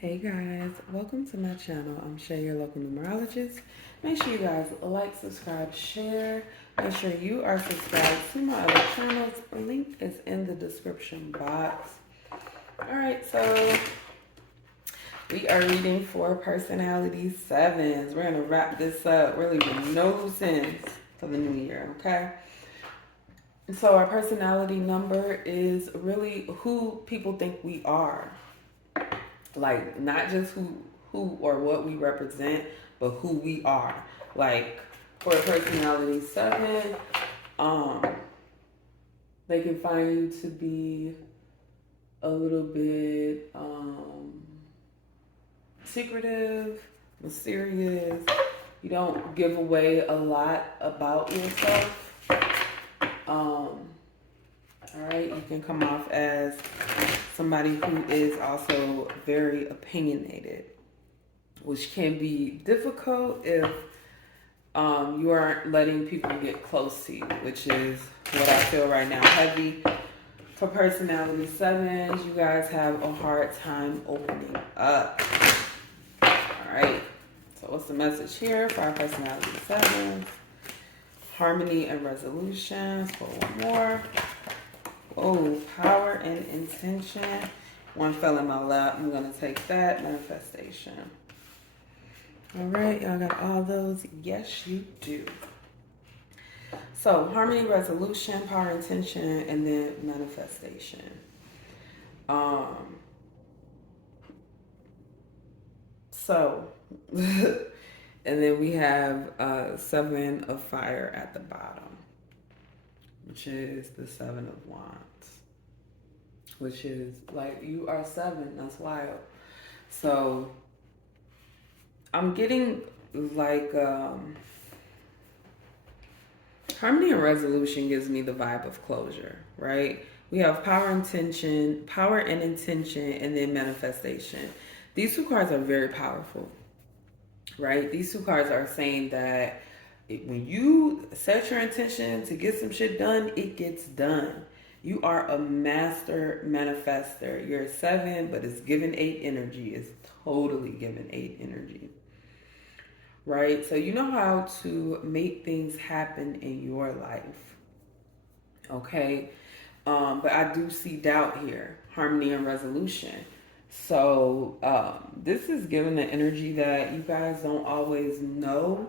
Hey guys, welcome to my channel. I'm Shay, your local numerologist. Make sure you guys like, subscribe, share. Make sure you are subscribed to my other channels. The link is in the description box. Alright, so we are reading for personality sevens. We're going to wrap this up. We're leaving no loose ends for the new year, okay? So our personality number is really who people think we are. Like not just who or what we represent, but who we are. Like for a personality seven, um, they can find you to be a little bit secretive, mysterious. You don't give away a lot about yourself. All right, you can come off as somebody who is also very opinionated, which can be difficult if you aren't letting people get close to you, which is what I feel right now. Heavy for personality sevens, you guys have a hard time opening up. All right, so what's the message here for our personality sevens? Harmony and resolution. For one more. Oh, power and intention. One fell in my lap. I'm going to take that. Manifestation. All right, y'all got all those? Yes, you do. So, harmony, resolution, power, intention, and then manifestation. So, and then we have seven of fire at the bottom, which is the seven of wands, which is like you are seven. That's wild. So I'm getting like harmony and resolution gives me the vibe of closure, right? We have power and intention, and then manifestation. These two cards are very powerful, right? These two cards are saying that when you set your intention to get some shit done, it gets done. You are a master manifester. You're a seven, but it's given eight energy. It's totally given eight energy. Right? So you know how to make things happen in your life. Okay? But I do see doubt here. Harmony and resolution. So this is given the energy that you guys don't always know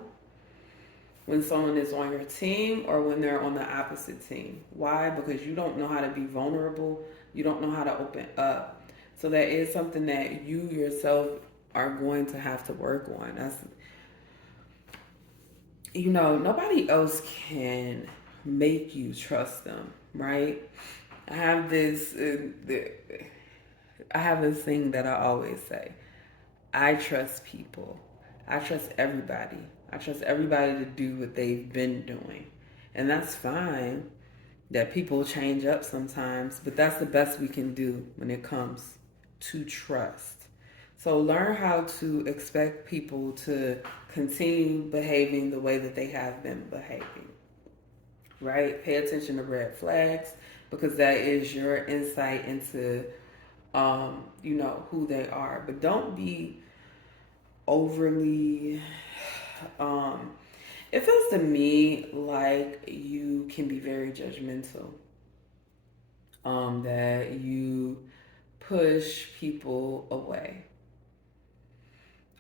when someone is on your team or when they're on the opposite team. Why? Because you don't know how to be vulnerable. You don't know how to open up. So that is something that you yourself are going to have to work on. That's, nobody else can make you trust them, right? I have this thing that I always say. I trust people. I trust everybody. I trust everybody to do what they've been doing. And that's fine that people change up sometimes, but that's the best we can do when it comes to trust. So learn how to expect people to continue behaving the way that they have been behaving, right? Pay attention to red flags because that is your insight into, who they are. But don't be overly, it feels to me like you can be very judgmental, that you push people away.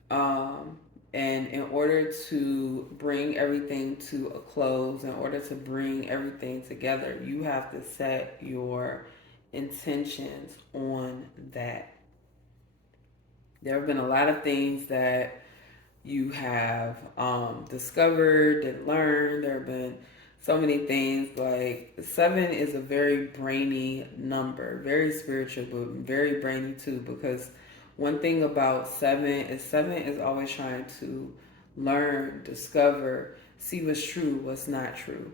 And in order to bring everything to a close, in order to bring everything together, you have to set your intentions on that. There have been a lot of things that you have discovered and learned. There have been so many things. Like seven is a very brainy number, very spiritual, but very brainy too, because one thing about seven is always trying to learn, discover, see what's true, what's not true,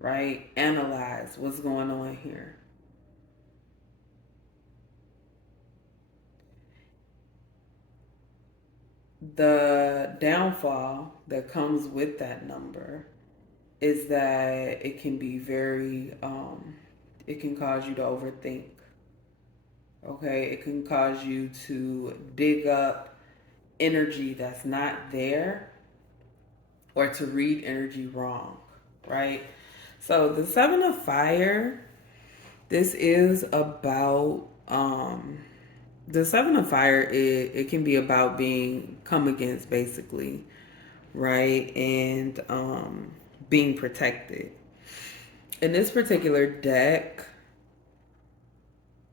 right? Analyze what's going on here. The downfall that comes with that number is that it can be very, it can cause you to overthink. Okay, it can cause you to dig up energy that's not there or to read energy wrong, right? So the Seven of Fire, this is about the Seven of Fire. It can be about being come against, basically, right, and being protected. In this particular deck,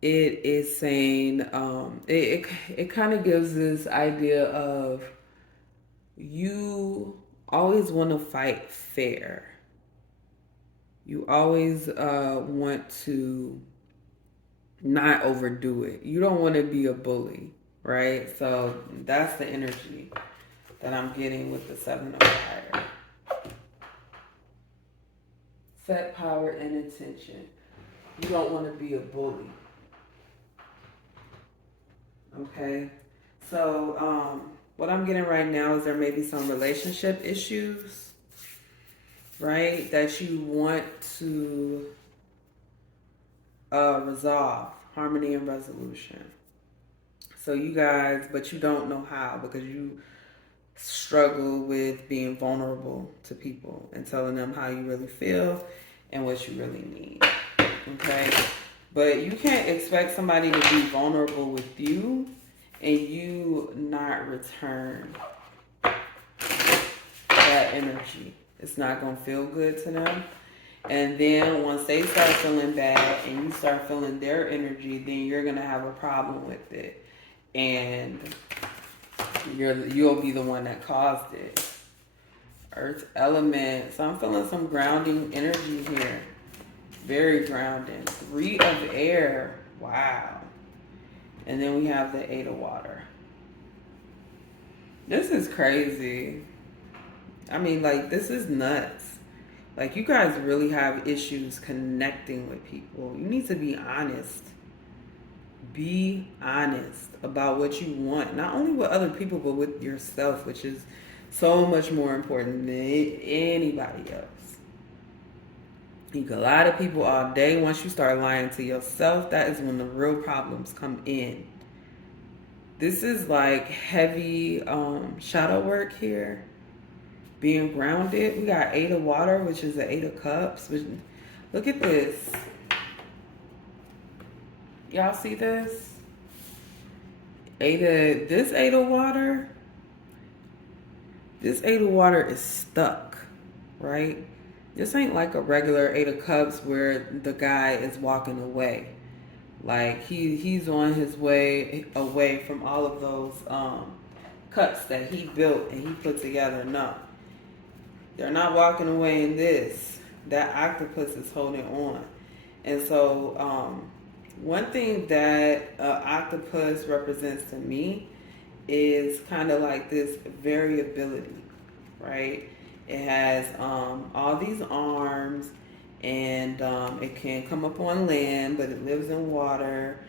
it is saying it kind of gives this idea of you always want to fight fair. You always want to not overdo it. You don't want to be a bully, right? So that's the energy that I'm getting with the Seven of Fire. Set power and intention. You don't want to be a bully. Okay? So what I'm getting right now is there may be some relationship issues, right? That you want to resolve. Harmony and resolution. So you guys, but you don't know how because you struggle with being vulnerable to people and telling them how you really feel and what you really need. Okay? But you can't expect somebody to be vulnerable with you and you not return that energy. It's not going to feel good to them. And then once they start feeling bad and you start feeling their energy, then you're going to have a problem with it. And you'll be the one that caused it. Earth element. So I'm feeling some grounding energy here. Very grounding. 3 of air. Wow. And then we have the 8 of water. This is crazy. I mean, like, this is nuts. Like, you guys really have issues connecting with people. You need to be honest. Be honest about what you want. Not only with other people, but with yourself, which is so much more important than anybody else. You can lie to people all day. Once you start lying to yourself, that is when the real problems come in. This is like heavy shadow work here. Being grounded. We got 8 of water, which is the 8 of cups. Look at this. Y'all see this? This 8 of water. This 8 of water is stuck, right? This ain't like a regular 8 of cups where the guy is walking away. Like he's on his way away from all of those cups that he built and he put together. No. They're not walking away in this. That octopus is holding on. And so one thing that octopus represents to me is kind of like this variability, right? It has all these arms and it can come up on land, but it lives in water.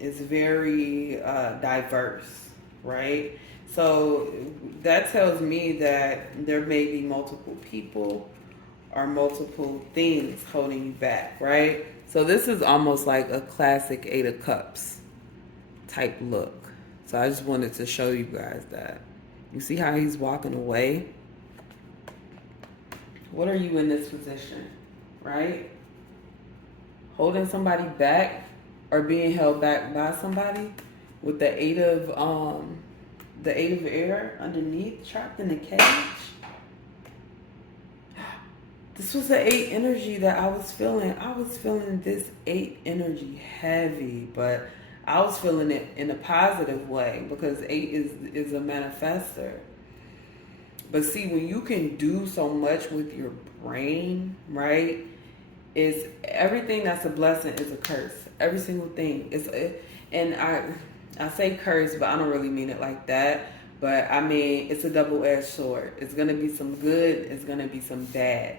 It's very diverse, right? So that tells me that there may be multiple people or multiple things holding you back, right? So this is almost like a classic 8 of Cups type look. So I just wanted to show you guys that. You see how he's walking away? What are you in this position, right? Holding somebody back or being held back by somebody with the 8 of air underneath, trapped in the cage. This was the 8 energy that I was feeling. I was feeling this 8 energy heavy, but I was feeling it in a positive way because 8 is a manifester. But see, when you can do so much with your brain, right? Is everything that's a blessing is a curse. Every single thing and I say curse, but I don't really mean it like that. But I mean, it's a double-edged sword. It's going to be some good. It's going to be some bad.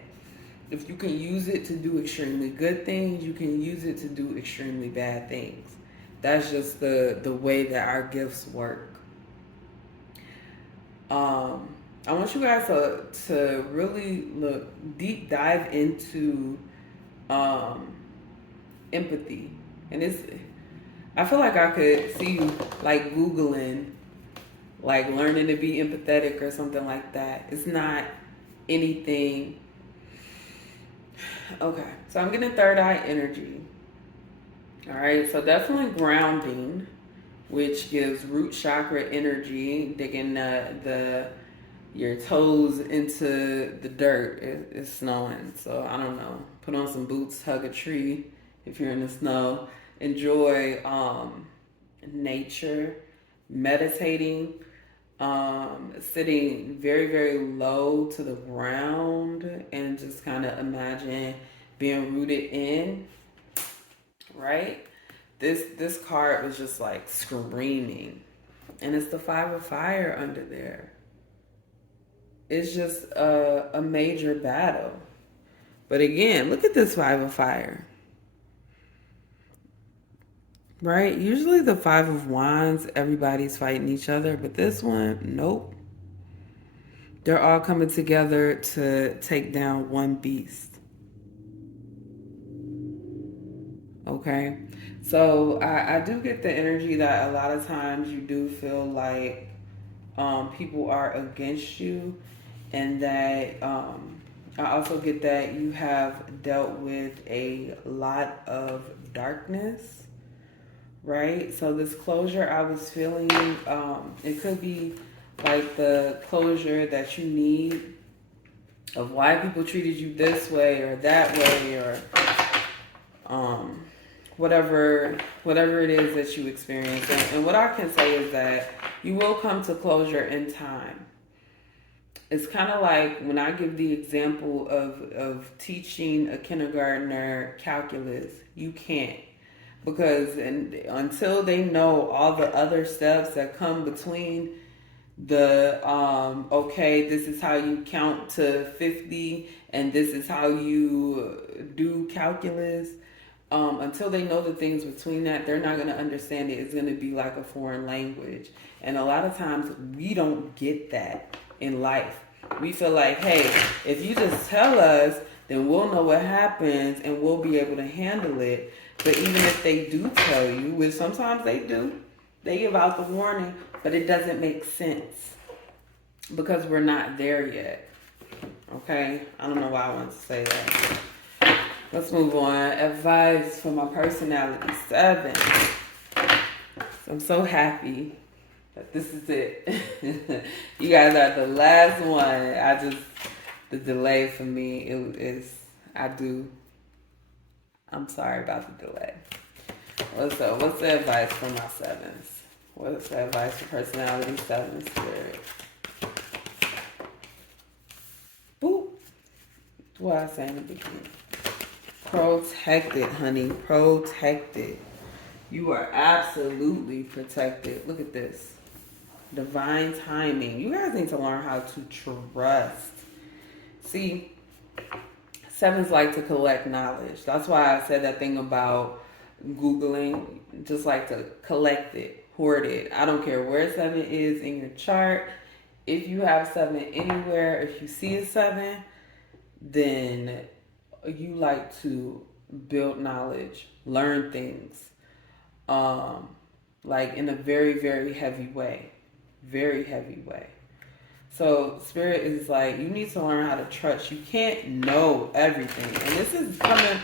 If you can use it to do extremely good things, you can use it to do extremely bad things. That's just the way that our gifts work. I want you guys to really deep dive into empathy. And I feel like I could see you like Googling, like learning to be empathetic or something like that. It's not anything. Okay, so I'm getting third eye energy. All right, so definitely grounding, which gives root chakra energy, digging the your toes into the dirt. It's snowing, so I don't know. Put on some boots, hug a tree if you're in the snow. Enjoy nature, meditating, sitting very, very low to the ground, and just kind of imagine being rooted in, right? This card was just like screaming, and it's the five of fire under there. It's just a major battle. But again, look at this five of fire, right? Usually the five of wands, everybody's fighting each other, but this one, nope. They're all coming together to take down one beast. Okay. So I do get the energy that a lot of times you do feel like people are against you, and that I also get that you have dealt with a lot of darkness, right? So this closure I was feeling, it could be like the closure that you need of why people treated you this way or that way, or um, whatever it is that you experience. And what I can say is that you will come to closure in time. It's kind of like when I give the example of teaching a kindergartner calculus, you can't. Because until they know all the other steps that come between the okay, this is how you count to 50 and this is how you do calculus, until they know the things between that, they're not going to understand it. It's going to be like a foreign language. And a lot of times we don't get that in life. We feel like, hey, if you just tell us, then we'll know what happens and we'll be able to handle it. But even if they do tell you, which sometimes they do, they give out the warning, but it doesn't make sense because we're not there yet. Okay? I don't know why I wanted to say that. Let's move on. Advice for my personality 7. So I'm so happy that this is it. You guys are the last one. The delay for me I'm sorry about the delay. What's the advice for my 7s? What's the advice for personality 7 spirit? Boop. What I say in the beginning. Protected, honey. Protected. You are absolutely protected. Look at this. Divine timing. You guys need to learn how to trust. See, 7s like to collect knowledge. That's why I said that thing about Googling. Just like to collect it, hoard it. I don't care where 7 is in your chart. If you have 7 anywhere, if you see a 7, then you like to build knowledge, learn things, like in a very, very heavy way. Very heavy way. So spirit is like, you need to learn how to trust. You can't know everything. And this is coming,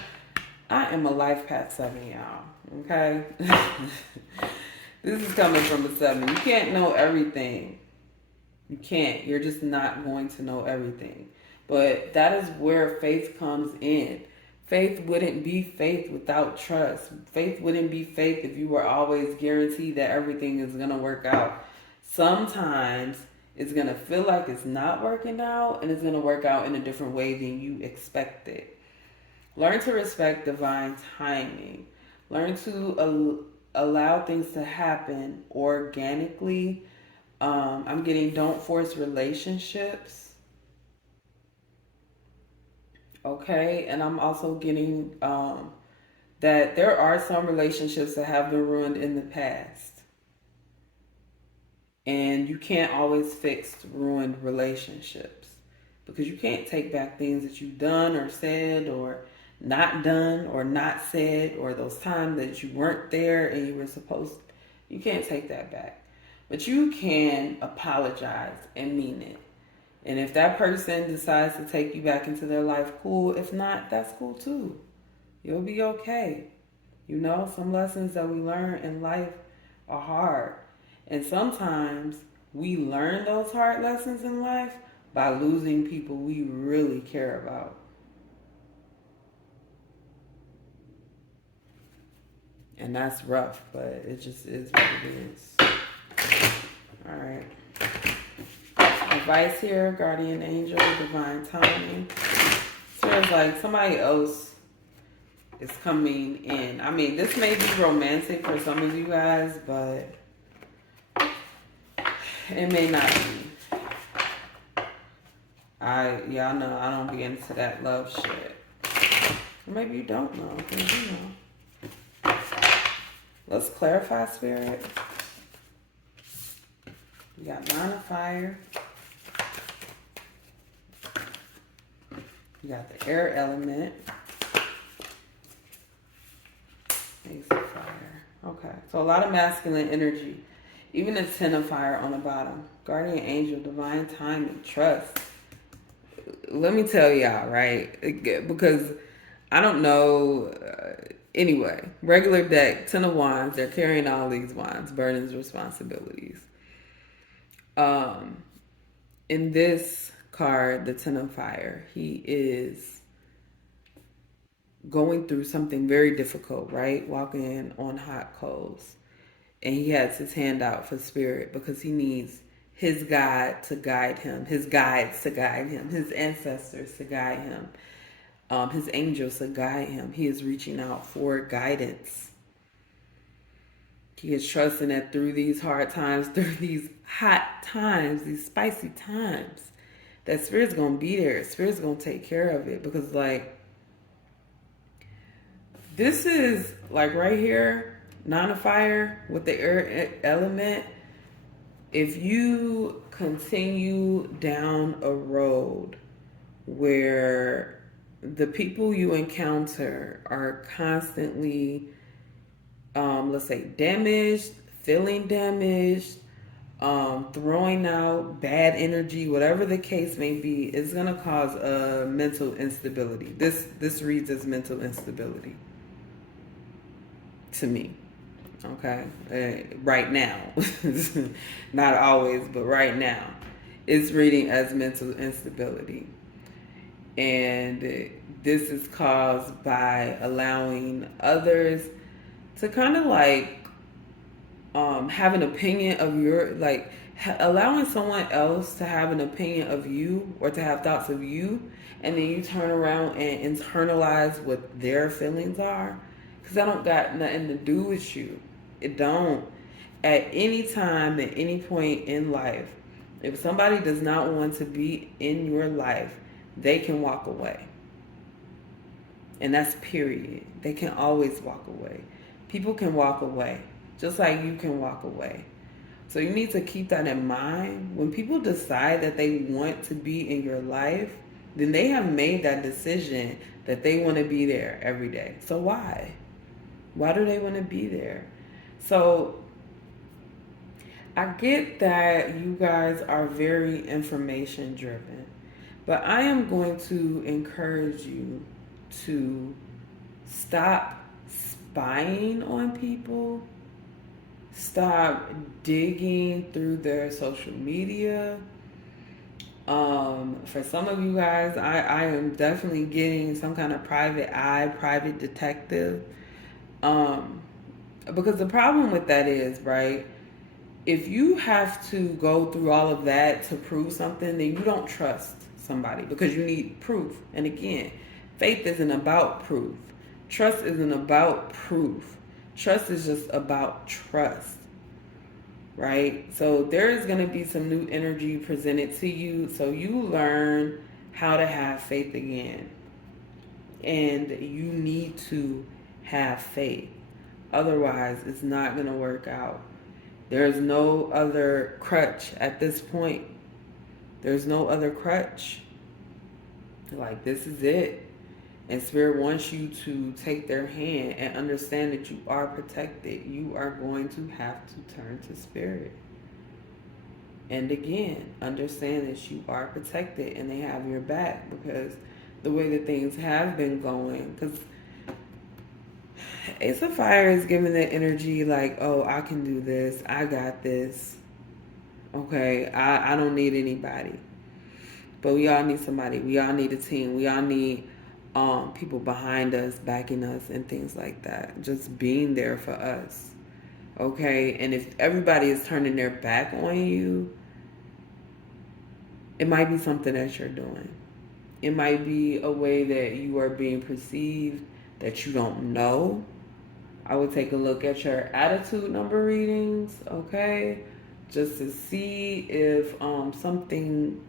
I am a life path 7, y'all. Okay? This is coming from a 7. You can't know everything. You can't. You're just not going to know everything. But that is where faith comes in. Faith wouldn't be faith without trust. Faith wouldn't be faith if you were always guaranteed that everything is going to work out. Sometimes it's going to feel like it's not working out, and it's going to work out in a different way than you expected. Learn to respect divine timing. Learn to allow things to happen organically. I'm getting don't force relationships. Okay, and I'm also getting that there are some relationships that have been ruined in the past. And you can't always fix ruined relationships because you can't take back things that you've done or said or not done or not said, or those times that you weren't there and you were supposed, you can't take that back. But you can apologize and mean it. And if that person decides to take you back into their life, cool. If not, that's cool too. You'll be okay. You know, some lessons that we learn in life are hard. And sometimes we learn those hard lessons in life by losing people we really care about. And that's rough, but it just is what it is. All right. Advice here, guardian angel, divine timing. So it's like somebody else is coming in. I mean, this may be romantic for some of you guys, but it may not be. Y'all know I don't be into that love shit. Maybe you don't know, because you know. Let's clarify, Spirit. We got 9 of fire. You got the air element. Ace of fire. Okay, so a lot of masculine energy. Even a 10 of fire on the bottom. Guardian angel, divine timing, trust. Let me tell y'all, right? Because I don't know. Anyway, regular deck, 10 of wands. They're carrying all these wands, burdens, responsibilities. In this card, the 10 of fire, he is going through something very difficult, right? Walking on hot coals. And he has his hand out for spirit because he needs his God to guide him, his guides to guide him, his ancestors to guide him, his angels to guide him. He is reaching out for guidance. He is trusting that through these hard times, through these hot times, these spicy times, that Spirit's going to be there. Spirit's going to take care of it. Because, like, this is, like, right here, 9 of fire with the air element. If you continue down a road where the people you encounter are constantly, let's say, damaged, feeling damaged, throwing out bad energy, whatever the case may be, is going to cause a mental instability. This reads as mental instability to me. Okay, right now, not always, but right now, it's reading as mental instability. And this is caused by allowing others to kind of like have an opinion of your, like allowing someone else to have an opinion of you or to have thoughts of you, and then you turn around and internalize what their feelings are, because that don't got nothing to do with you. It don't. At any time, at any point in life, if somebody does not want to be in your life, they can walk away. And that's period. They can always walk away. People can walk away, just like you can walk away. So you need to keep that in mind. When people decide that they want to be in your life, then they have made that decision that they want to be there every day. So why? Why do they want to be there? So I get that you guys are very information driven, but I am going to encourage you to stop spying on people, stop digging through their social media. For some of you guys, I am definitely getting some kind of private eye, private detective. Because the problem with that is, right, if you have to go through all of that to prove something, then you don't trust somebody because you need proof. And again, faith isn't about proof. Trust isn't about proof. Trust is just about trust, right? So there is going to be some new energy presented to you. So you learn how to have faith again. And you need to have faith. Otherwise, it's not going to work out. There's no other crutch at this point. There's no other crutch. Like, this is it. And Spirit wants you to take their hand and understand that you are protected. You are going to have to turn to Spirit. And again, understand that you are protected and they have your back, because the way that things have been going, because Ace of Fire is giving the energy like, oh, I can do this. I got this. Okay, I don't need anybody. But we all need somebody. We all need a team. We all need people behind us, backing us, and things like that. Just being there for us. Okay, and if everybody is turning their back on you, it might be something that you're doing. It might be a way that you are being perceived that you don't know. I would take a look at your attitude number readings, okay? Just to see if something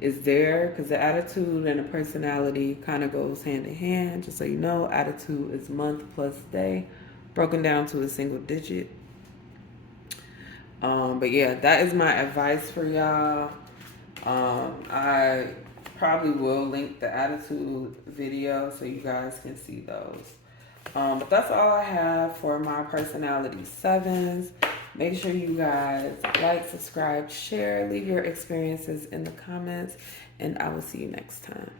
is there, because the attitude and the personality kind of goes hand in hand. Just so you know, attitude is month plus day, broken down to a single digit. But yeah, that is my advice for y'all. I probably will link the attitude video so you guys can see those. But that's all I have for my personality sevens. Make sure you guys like, subscribe, share, leave your experiences in the comments, and I will see you next time.